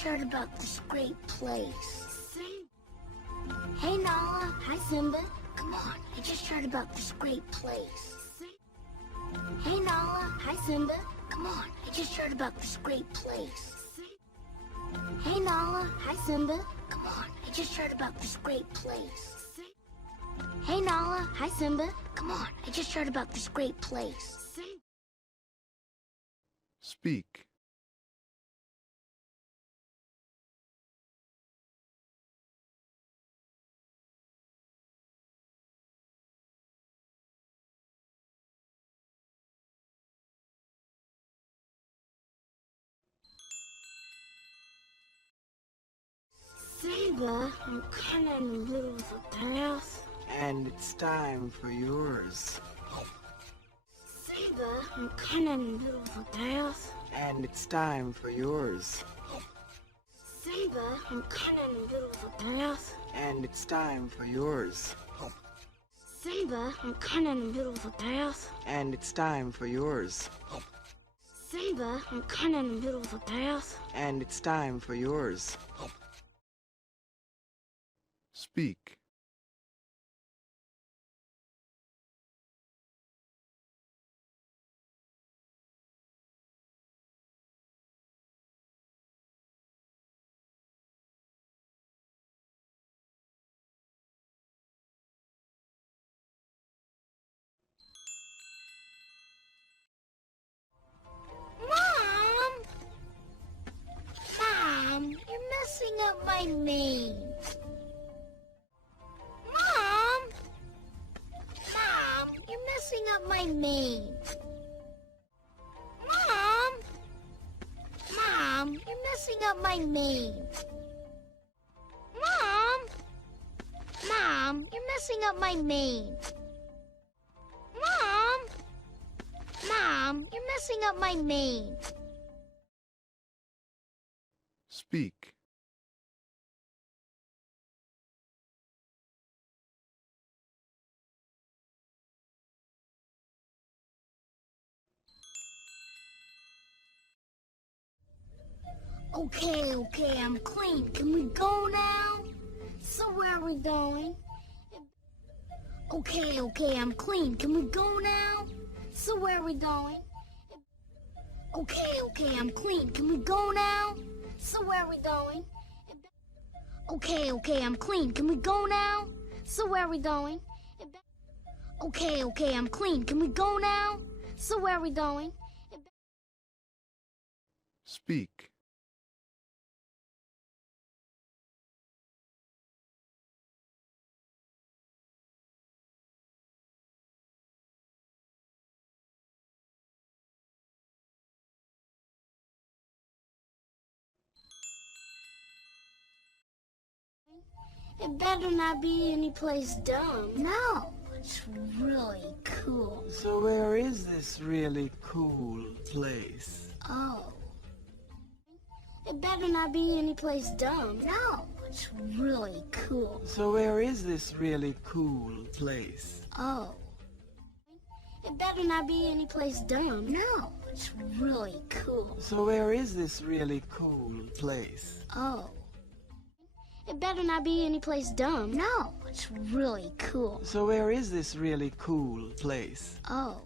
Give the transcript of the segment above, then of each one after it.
just heard about this great place. Hey Nala, hi Simba. Come on, I just heard about this great place. Hey Nala, hi Simba. Come on, I just heard about this great place. Hey Nala, hi Simba. Come on, I just heard about this great place. Hey Nala, hi Simba. Come on, I just heard about this great place. Speak. Simba, I'm kinda in the middle of a bath. And it's time for yours. Simba, I'm kinda in the middle of a bath. And it's time for yours. Simba, I'm kinda in the middle of a bath. And it's time for yours. Simba, I'm kinda in the middle of a bath. And it's time for yours. Simba, I'm kinda in the middle of a bath. And it's time for yours. Speak. Mom, you're messing up my name. Mom, you're messing up my name. Mom, you're messing up my name. Mom, you're messing up my name. Mom, you're messing up my name. Speak. Okay, I'm clean. Can we go now? So where are we going? Okay, I'm clean. Can we go now? So where are we going? Okay, I'm clean. Can we go now? So where are we going? Okay, I'm clean. Can we go now? So where are we going? Okay, I'm clean. Can we go now? So where are we going? Speak. It better not be any place dumb. No, it's really cool. So where is this really cool place? Oh. It better not be any place dumb. No, it's really cool. So where is this really cool place? Oh. It better not be any place dumb. No, it's really cool. So where is this really cool place? Oh. It better not be any place dumb. No, it's really cool. So where is this really cool place? Oh.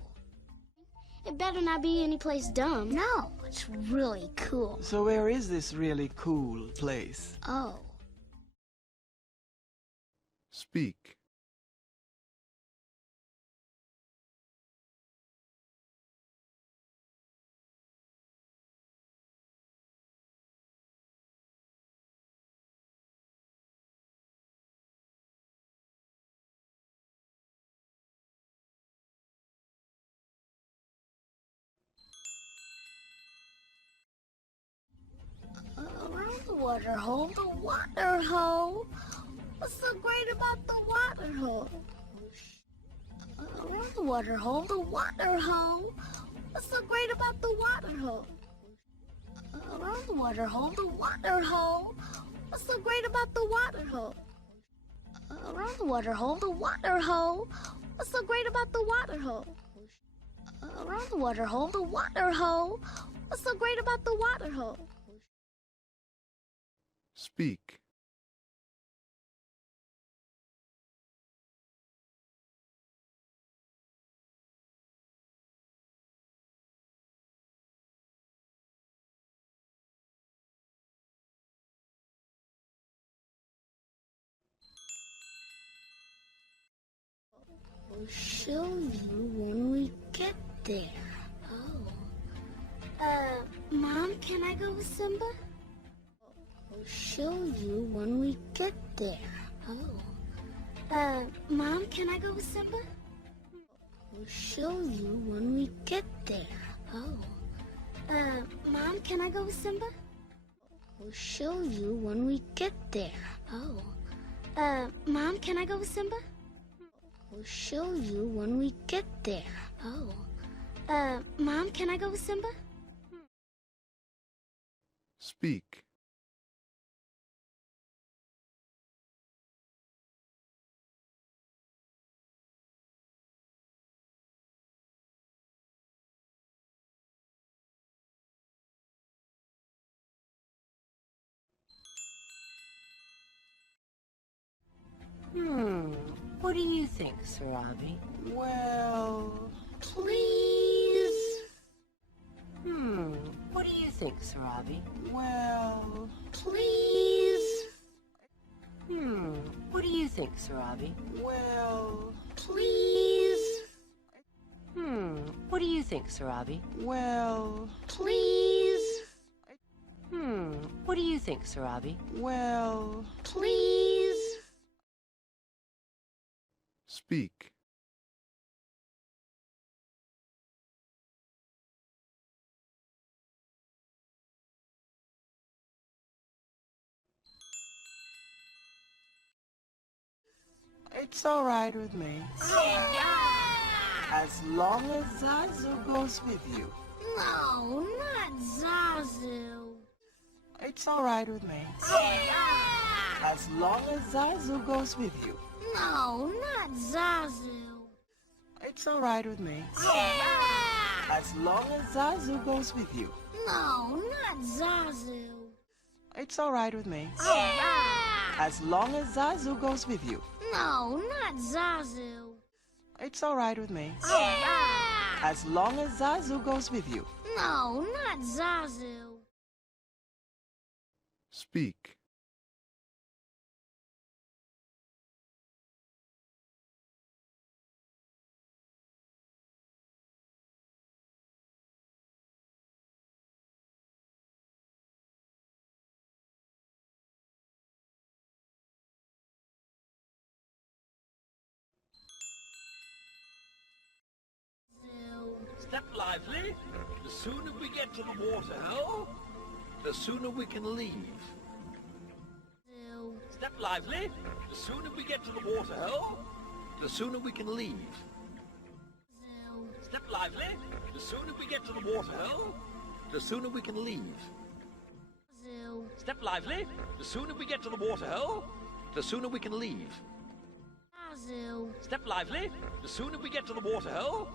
It better not be any place dumb. No, it's really cool. So where is this really cool place? Oh. Speak. Around the water hole, the water hole. What's so great about the water hole? Around the water hole, the water hole. What's so great about the water hole? Around the water hole, the water hole. What's so great about the water hole? Around the water hole, the water hole. What's so great about the water hole? Around the water hole, the water hole. What's so great about the water hole? Speak. We'll show you when we get there. Mom, can I go with Simba? We'll show you when we get there. Mom, can I go with Simba? We'll show you when we get there. Mom, can I go with Simba? We'll show you when we get there. Mom, can I go with Simba? We'll show you when we get there. Mom, can I go with Simba? Speak. What do you think, Sarabi? Well, Please. What do you think, Sarabi? well, Please. What do you think, Sarabi? well, Please. What do you think, Sarabi? well, Please. What do you think, Sarabi? well, Please. Speak. it's all right with me. As long as Zazu goes with you. No, not Zazu. It's all right with me. As long as Zazu goes with you. No, not Zazu. It's all right with me. As long as Zazu goes with you. No, not Zazu. It's all right with me. As long as Zazu goes with you. No, not Zazu. It's all right with me. As long as Zazu goes with you. No, not Zazu. Speak. Step lively. The sooner we get to the waterhole, the sooner we can leave. Step lively. The sooner we get to the waterhole, the sooner we can leave. Step lively. The sooner we get to the waterhole, the sooner we can leave. Step lively. The sooner we get to the waterhole, the sooner we can leave. Zazu. Step lively. The sooner we get to the waterhole,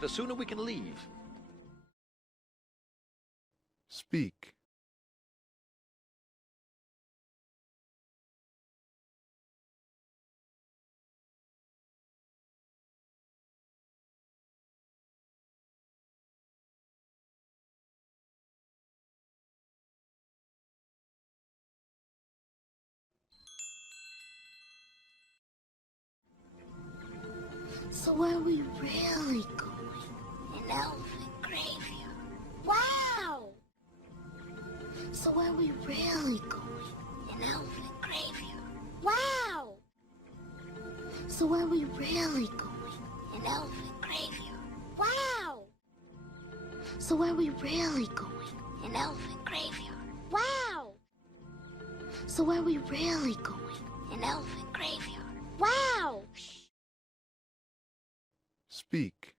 the sooner we can leave. Speak. So are we really going? An elephant graveyard. Wow! So are we really going? An elephant graveyard. Wow! So are we really going? An elephant graveyard. Wow! So are we really going? An elephant graveyard. Wow! So are we really going? An elephant graveyard. Wow! Speak.